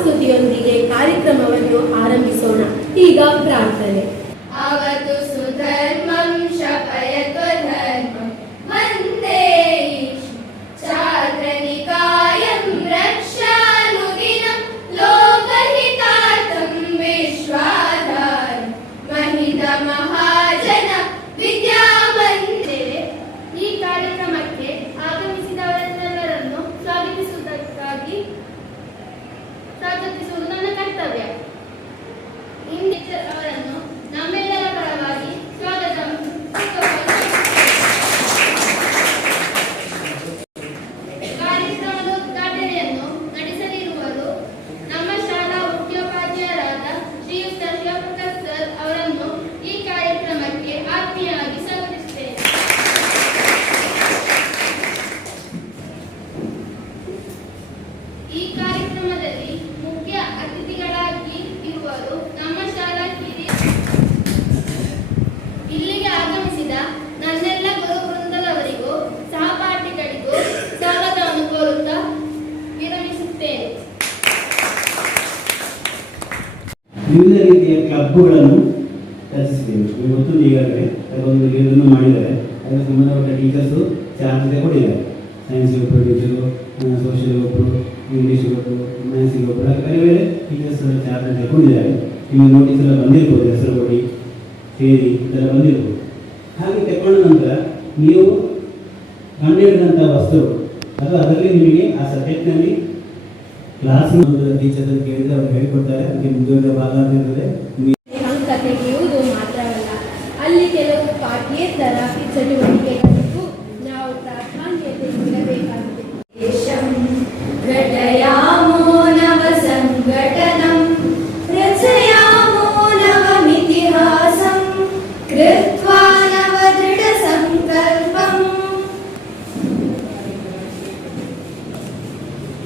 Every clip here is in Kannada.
ಸ್ತುತಿಯೊಂದಿಗೆ ಕಾರ್ಯಕ್ರಮವನ್ನು ಆರಂಭಿಸೋಣ. ಈಗ ಪ್ರಾರ್ಥನೆ. ಅವತು ಸುಧರ್ಮಂ ಶಪಯತು ಧರ್ಮಂ ವಂದೇ ಛಾತ್ರನಿಕಾಯಂ ರಕ್ಷಾನುದಿನಂ ಲೋಕಹಿತಾರ್ಥಂ ವಿಶ್ವಾಧಾರಂ ಮಹಿತ ಮಹಾಜನ ವಿದ್ಯಾಮಂದಿರೆ. ಈ ಕಾರ್ಯಕ್ರಮಕ್ಕೆ ಆಗಮಿಸಿದವರೆಲ್ಲರನ್ನು ಸ್ವಾಗತಿಸುವುದು ನನ್ನ ಕರ್ತವ್ಯ. ಅವರನ್ನು ನಮ್ಮೆಲ್ಲರ ಪರವಾಗಿ ಸ್ವಾಗತ. ಕಾರ್ಯಕ್ರಮದ ಉದ್ಘಾಟನೆಯನ್ನು ನಡೆಸಲಿರುವರು ನಮ್ಮ ಶಾಲಾ ಮುಖ್ಯೋಪಾಧ್ಯಾಯರಾದ ಶ್ರೀಯುತ ಶಿವಪ್ರಕಾಶ್ ಸರ್ ಅವರನ್ನು ಈ ಕಾರ್ಯಕ್ರಮಕ್ಕೆ ಆತ್ಮೀಯವಾಗಿ ಸ್ವಾಗತಿಸುತ್ತೇನೆ. ಈ ಕಾರ್ಯಕ್ರಮದಲ್ಲಿ ಮುಖ್ಯ ಅತಿಥಿಗಳಾಗಿ ಇರುವರು ನಮ್ಮ ಶಾಲಾ ಇಲ್ಲಿಗೆ ಆಗಮಿಸಿದ ನನ್ನೆಲ್ಲ ಗುರು ವೃಂದದವರಿಗೂ ಸಹಪಾಠಿಗಳಿಗೂ ಸ್ವಾಗತವನ್ನು ಕೋರುತ್ತಾ ವಿರಮಿಸುತ್ತೇನೆ. ವಿವಿಧ ರೀತಿಯ ಕ್ಲಬ್ಗಳನ್ನು ರಚಿಸಿದ್ದೇವೆ. ಇವತ್ತು ಈಗಾಗಲೇ ಒಂದು ಇದನ್ನು ಮಾಡಿದ್ದಾರೆ. ಅದಕ್ಕೆ ಸಂಬಂಧಪಟ್ಟ ಟೀಚರ್ಸು ಚಾರ್ಜ್ ಕೊಟ್ಟಿದ್ದಾರೆ. ಸೈನ್ಸಿಗೆ ಒಬ್ಬರು ಟೀಚರು, ಸೋಷಿಯಲ್ ಒಬ್ಬರು, ಇಂಗ್ಲೀಷಿಗೆ ಒಬ್ಬರು, ಮ್ಯಾಥ್ಸಿಗೆ ಒಬ್ಬರು, ಬೇರೆ ಬೇರೆ ಟೀಚರ್ಸ್ ಚಾರ್ಜ್ ತಗೊಂಡಿದ್ದಾರೆ. ನಿಮಗೆ ನೋಟಿಸ್ ಎಲ್ಲ ಬಂದಿರ್ಬೋದು, ಹೆಸರು ಕೊಡಿ ಸೇರಿ ಇದೆಲ್ಲ ಬಂದಿರ್ಬೋದು. ಹಾಗೆ ತಗೊಂಡ ನಂತರ ನೀವು ಕಂಡುಹಿಡಿದಂಥ ವಸ್ತುಗಳು ಅದು ಅದರಲ್ಲಿ ನಿಮಗೆ ಆ ಸಬ್ಜೆಕ್ಟ್ನಲ್ಲಿ ಕ್ಲಾಸ್ ಟೀಚರ್ ಕೇಳಿದರೆ ಅವರು ಹೇಳಿಕೊಡ್ತಾರೆ. ಅದಕ್ಕೆ ಮುಂದುವರೆದ ಭಾಗ ಆಗಿರ್ತದೆ. ಅಂಕ ತೆಗೆಯುವುದು ಮಾತ್ರವಲ್ಲ, ಅಲ್ಲಿ ಕೆಲವು ಪಾಠ್ಯೇತರ ಚಟುವಟಿಕೆಗಳಿಗೂ ನಾವು ಪ್ರಾಧಾನ್ಯತೆ ನೀಡಬೇಕಾಗಿದೆ. ಘಟಯಾಮೋ ನವ ಸಂಘಟನಂ ರಚಯಾಮೋ ನವಮಿತಿಹಾಸಂ ಕೃತ್ವಾ ನವ ದೃಢ ಸಂಕಲ್ಪಂ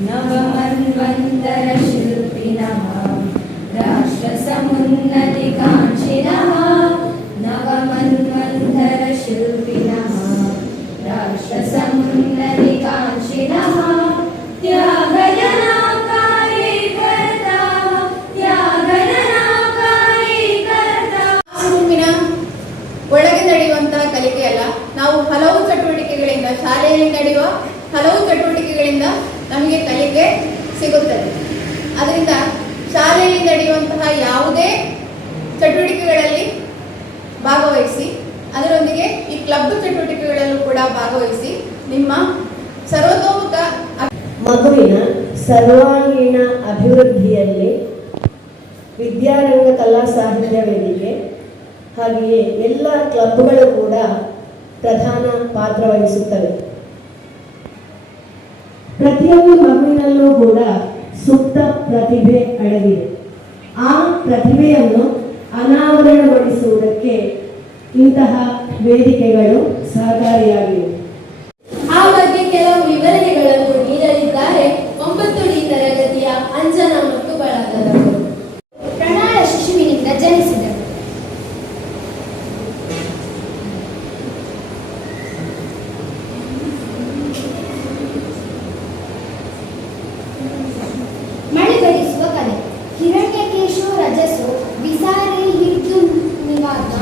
ನವಮನ್ವಂತರ ಶಿಲ್ಪಿನಃ ರಾಷ್ಟ್ರ ಸಮುನ್ನತಿ ಕಾಂಕ್ಷಿಣಃ ನವಮನ್ವಂತರ ಶಿಲ್ಪಿನಃ ರಾಷ್ಟ್ರ ಸಮುನ್ನತಿ ಕಾಂಕ್ಷಿಣಃ ಒಳಗೆ ನಡೆಯುವಂತಹ ಕಲಿಕೆಯಲ್ಲ, ನಾವು ಹಲವು ಚಟುವಟಿಕೆಗಳಿಂದ, ಶಾಲೆಯಲ್ಲಿ ನಡೆಯುವ ಹಲವು ಚಟುವಟಿಕೆಗಳಿಂದ ನಮಗೆ ಕಲಿಕೆ ಸಿಗುತ್ತದೆ. ಅದರಿಂದ ಶಾಲೆಯಲ್ಲಿ ನಡೆಯುವಂತಹ ಯಾವುದೇ ಚಟುವಟಿಕೆಗಳಲ್ಲಿ ಭಾಗವಹಿಸಿ, ಅದರೊಂದಿಗೆ ಈ ಕ್ಲಬ್ ಚಟುವಟಿಕೆಗಳಲ್ಲೂ ಕೂಡ ಭಾಗವಹಿಸಿ ನಿಮ್ಮ ಸರ್ವತೋಮುಖ ಮಗುವಿನ ಸರ್ವಾಂಗೀಣ ಅಭಿವೃದ್ಧಿಯಲ್ಲಿ ವಿದ್ಯಾರಂಗ ಕಲಾ ಸಾಹಿತ್ಯ ವೇದಿಕೆ ಹಾಗೆಯೇ ಎಲ್ಲ ಕ್ಲಬ್ಗಳು ಕೂಡ ಪ್ರಧಾನ ಪಾತ್ರ ವಹಿಸುತ್ತವೆ. ಪ್ರತಿಯೊಂದು ಮಗುವಿನಲ್ಲೂ ಕೂಡ ಸೂಕ್ತ ಪ್ರತಿಭೆ ಅಡಗಿದೆ. ಆ ಪ್ರತಿಭೆಯನ್ನು ಅನಾವರಣಗೊಳಿಸುವುದಕ್ಕೆ ಇಂತಹ ವೇದಿಕೆಗಳು ಸಹಕಾರಿಯಾಗಿವೆ. ಆ ಬಗ್ಗೆ ಕೆಲವು ವಿವರಣೆಗಳನ್ನು ನೀಡಲಿದ್ದಾರೆ 9ನೇ ತರಗತಿಯ ಅಂಜನಾ ಮತ್ತು ಬಳಗದವರು. ಪ್ರಣಾಳ ಶಿಶುವಿನಿಂದ ಜನಿಸಿದರು. ಮಳೆಗರಿಸುವ ಕಲೆ ಹಿರಣ್ಯಕೇಶೋ ರಜಸೋ ವಿಸಾರೇ ಹಿರ್ದು ನಿವಾತ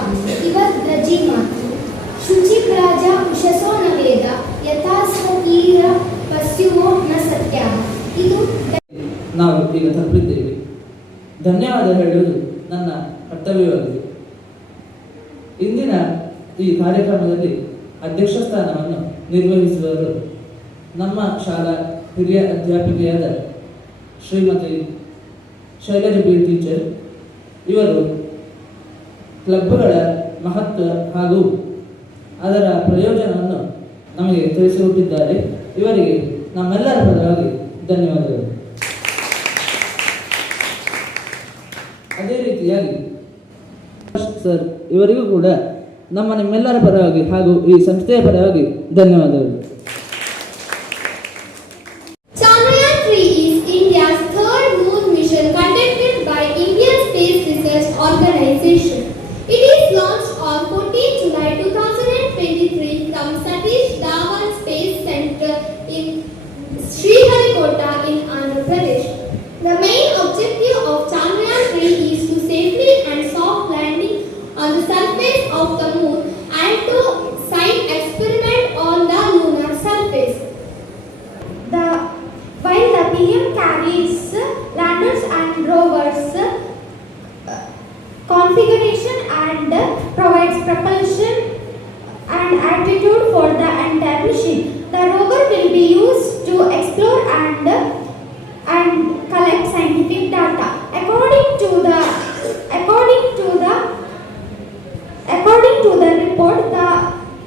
ಇವ ದ್ರಜಿ ಮಾತು ಶುಚಿಪ್ರಾಜ ಉಷಸೋ ನವೇದ ಯಥಾಸ್ವತೀರ ಪಶ್ಯುವೋ ನ ಸತ್ಯ. ಇದು ನಾವು ಈಗ ತಲುಪಿದ್ದೇವೆ. ಧನ್ಯವಾದ ಹೇಳುವುದು ನನ್ನ ಕರ್ತವ್ಯವಾಗಿದೆ. ಇಂದಿನ ಈ ಕಾರ್ಯಕ್ರಮದಲ್ಲಿ ಅಧ್ಯಕ್ಷ ಸ್ಥಾನವನ್ನು ನಿರ್ವಹಿಸುವರು ನಮ್ಮ ಶಾಲಾ ಹಿರಿಯ ಅಧ್ಯಾಪಿಕೆಯಾದ ಶ್ರೀಮತಿ ಶೈಲಜಾ ಬಿ ಟೀಚರ್. ಇವರು ಕ್ಲಬ್ಗಳ ಮಹತ್ವ ಹಾಗೂ ಅದರ ಪ್ರಯೋಜನವನ್ನು ನಮಗೆ ತಿಳಿಸಿಕೊಟ್ಟಿದ್ದಾರೆ. ಇವರಿಗೆ ನಮ್ಮೆಲ್ಲರ ಪರವಾಗಿ ಧನ್ಯವಾದಗಳು. ಅದೇ ರೀತಿಯಾಗಿ ಸರ್ ಇವರಿಗೂ ಕೂಡ ನಿಮ್ಮೆಲ್ಲರ ಪರವಾಗಿ ಹಾಗೂ ಈ ಸಂಸ್ಥೆಯ ಪರವಾಗಿ ಧನ್ಯವಾದಗಳು. Chandrayaan 3 is India's third moon mission conducted by Indian Space Research Organization. It is launched on 14 July 2023 from Satish Dhawan Space Center in Sriharikota in Andhra Pradesh. The main on the surface of the moon and to science experiment on the lunar surface. While the PM carries landers and rovers configuration and provides propulsion and altitude for the entire mission, the rover will be used to explore and collect scientific data. According to the report, the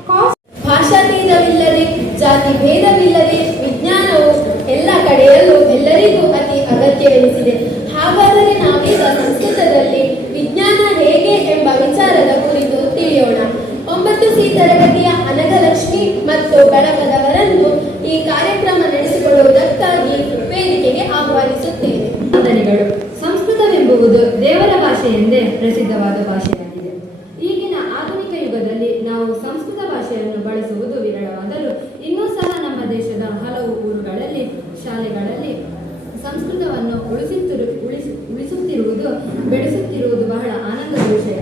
cost ಭಾಷಾಭೇದವಿಲ್ಲದೆ ಜಾತಿ ಭೇದವಿಲ್ಲದೆ ವಿಜ್ಞಾನವು ಎಲ್ಲ ಕಡೆಯಲ್ಲೂ ಎಲ್ಲರಿಗೂ ಅತಿ ಅಗತ್ಯವೆನಿಸಿದೆ. ಹಾಗಾದರೆ ನಾವೀಗ ಸಂಸ್ಕೃತದಲ್ಲಿ ವಿಜ್ಞಾನ ಹೇಗೆ ಎಂಬ ವಿಚಾರದ ಕುರಿತು ತಿಳಿಯೋಣ. 9 C ತರಗತಿಯ ಅನಘಲಕ್ಷ್ಮಿ ಮತ್ತು ಬಳಗದವರನ್ನು ಈ ಕಾರ್ಯಕ್ರಮ ನಡೆಸಿಕೊಳ್ಳುವುದಕ್ಕಾಗಿ ವೇದಿಕೆಗೆ ಆಹ್ವಾನಿಸುತ್ತೇವೆ. ವಂದನೆಗಳು. ಸಂಸ್ಕೃತವೆಂಬುದು ದೇವರ ಭಾಷೆ ಎಂದೇ ಪ್ರಸಿದ್ಧವಾದ ಭಾಷೆಯಾಗಿದೆ. ಈಗಿನ ಆಧುನಿಕ ಯುಗದಲ್ಲಿ ನಾವು ಸಂಸ್ಕೃತ ಭಾಷೆಯನ್ನು ಬಳಸುವುದು ವಿರಳವಾದರೂ ಇನ್ನೂ ಸಹ ನಮ್ಮ ದೇಶದ ಹಲವು ಊರುಗಳಲ್ಲಿ ಶಾಲೆಗಳಲ್ಲಿ ಸಂಸ್ಕೃತವನ್ನು ಉಳಿಸುತ್ತಿರುವುದು ಬೆಳೆಸುತ್ತಿರುವುದು ಬಹಳ ಆನಂದದ ವಿಷಯ.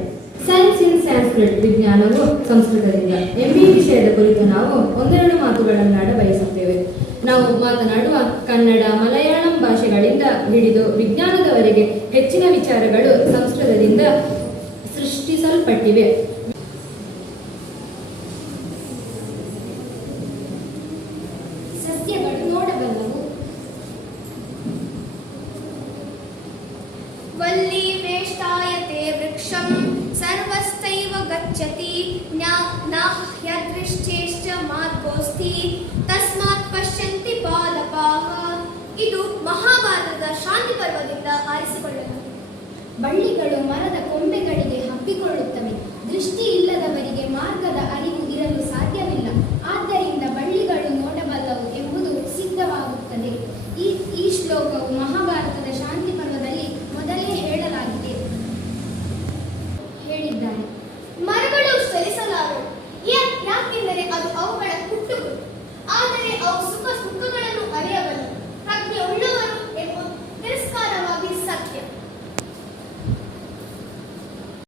ಸೈನ್ಸ್ ಇನ್ ಸಂಸ್ಕೃತ್, ವಿಜ್ಞಾನವು ಸಂಸ್ಕೃತದಿಂದ ಎಂಬ ವಿಷಯದ ಕುರಿತು ನಾವು ಒಂದೆರಡು ಮಾತುಗಳನ್ನಾಡ ಬಯಸುತ್ತೇವೆ. ನಾವು ಮಾತನಾಡುವ ಕನ್ನಡ, ಮಲಯಾಳಂ ಭಾಷೆಗಳಿಂದ ಹಿಡಿದು ವಿಜ್ಞಾನದವರೆಗೆ ಹೆಚ್ಚಿನ ವಿಚಾರಗಳು ಸಂಸ್ಕೃತದಿಂದ ಸೃಷ್ಟಿಸಲ್ಪಟ್ಟಿವೆ. ಸಸ್ಯಗಳು ನೋಡಬಲ್ಲವು. ವಲ್ಲಿ ವೇಷ್ಟಾಯತೆ ವೃಕ್ಷಂ ಸರ್ವಸ್ಥೈವ ಗಚ್ಚತಿ ನಾಹ್ಯದೃಷ್ಟೇಶ್ಚ ಮಾರ್ಗೋಸ್ತಿ ತಸ್ಮಾತ್ ಪಶ್ಯಂತಿ ಪಾದಪಾಃ. ಇದು ಮಹಾಭಾರತದ ಶಾಂತಿ ಪರ್ವದಿಂದ ಆರಿಸಿಕೊಳ್ಳಲು. ಬಳ್ಳಿಗಳು ಮರದ ಕೊಂಬೆಗಳಿಗೆ ಹಬ್ಬಿಕೊಳ್ಳುತ್ತವೆ. ದೃಷ್ಟಿ ಇಲ್ಲದವರಿಗೆ ಮಾರ್ಗದ ಅರಿವು